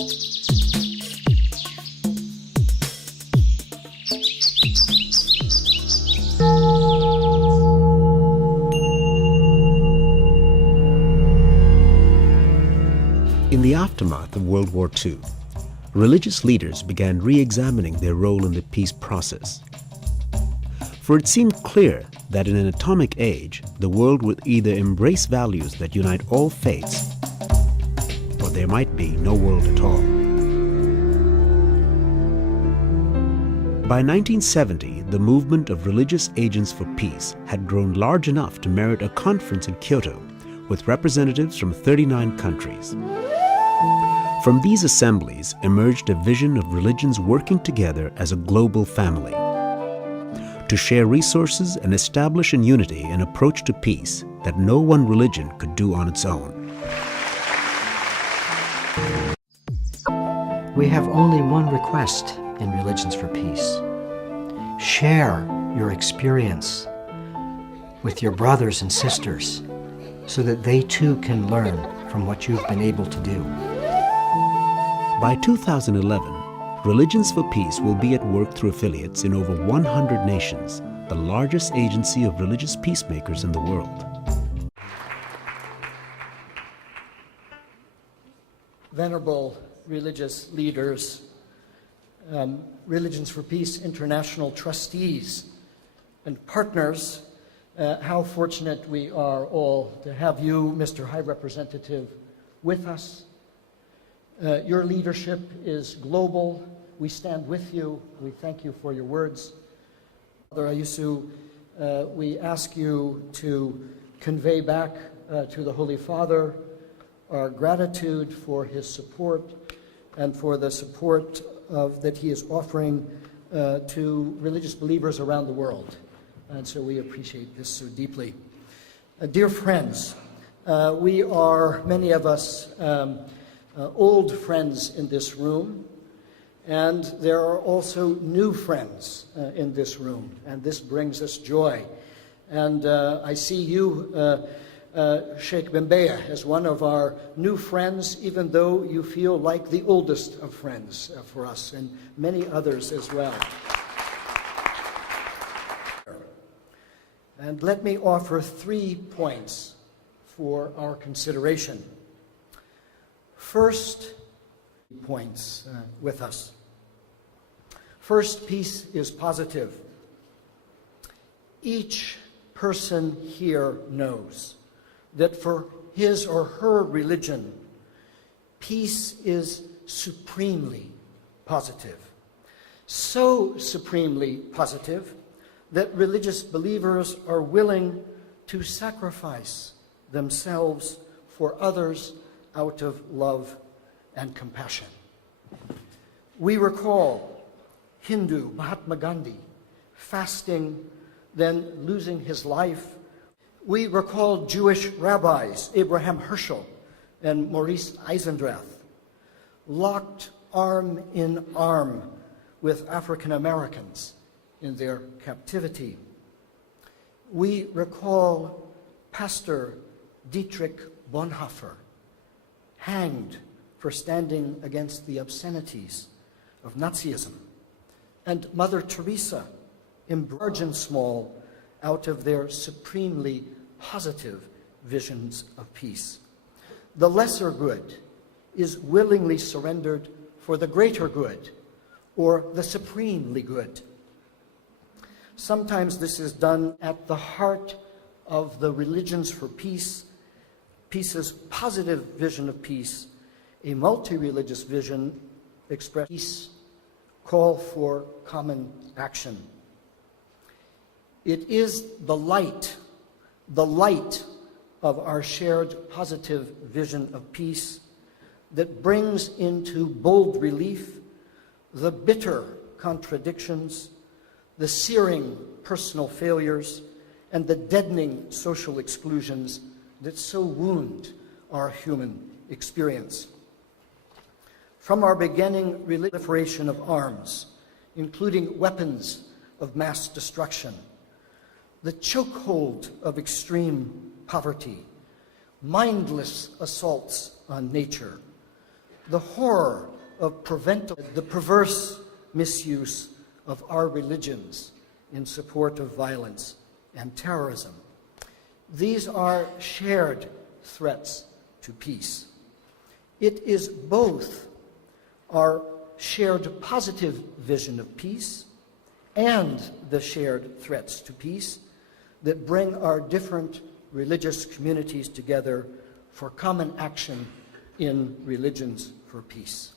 In the aftermath of World War II, religious leaders began re-examining their role in the peace process. For it seemed clear that in an atomic age, the world would either embrace values that unite all faiths, or there might be no world at all. By 1970, the movement of religious agents for peace had grown large enough to merit a conference in Kyoto with representatives from 39 countries. From these assemblies emerged a vision of religions working together as a global family, to share resources and establish in unity an approach to peace that no one religion could do on its own. We have only one request in Religions for Peace. Share your experience with your brothers and sisters so that they too can learn from what you've been able to do. By 2011, Religions for Peace will be at work through affiliates in over 100 nations, the largest agency of religious peacemakers in the world. Venerable religious leaders, Religions for Peace International trustees and partners, how fortunate we are all to have you, Mr. High Representative, with us. Your leadership is global. We stand with you. We thank you for your words. Father Ayusu, we ask you to convey back to the Holy Father our gratitude for his support and for the support that he is offering to religious believers around the world. And so we appreciate this so deeply. Dear friends, we are, many of us, old friends in this room, and there are also new friends in this room, and this brings us joy. And I see you, Sheikh Bembeya, as one of our new friends, even though you feel like the oldest of friends for us, and many others as well. And let me offer 3 points for our consideration. First, points with us. First, peace is positive. Each person here knows that for his or her religion, peace is supremely positive. So supremely positive that religious believers are willing to sacrifice themselves for others out of love and compassion. We recall Hindu Mahatma Gandhi fasting, then losing his life. We recall Jewish rabbis Abraham Herschel and Maurice Eisendrath, locked arm in arm with African Americans in their captivity. We recall Pastor Dietrich Bonhoeffer, hanged for standing against the obscenities of Nazism, and Mother Teresa, large and small, out of their supremely positive visions of peace. The lesser good is willingly surrendered for the greater good, or the supremely good. Sometimes this is done at the heart of the Religions for Peace, peace's positive vision of peace, a multi-religious vision express peace, call for common action. It is the light of our shared positive vision of peace that brings into bold relief the bitter contradictions, the searing personal failures, and the deadening social exclusions that so wound our human experience. From our beginning proliferation of arms, including weapons of mass destruction, the chokehold of extreme poverty, mindless assaults on nature, the horror of the perverse misuse of our religions in support of violence and terrorism. These are shared threats to peace. It is both our shared positive vision of peace and the shared threats to peace that bring our different religious communities together for common action in Religions for Peace.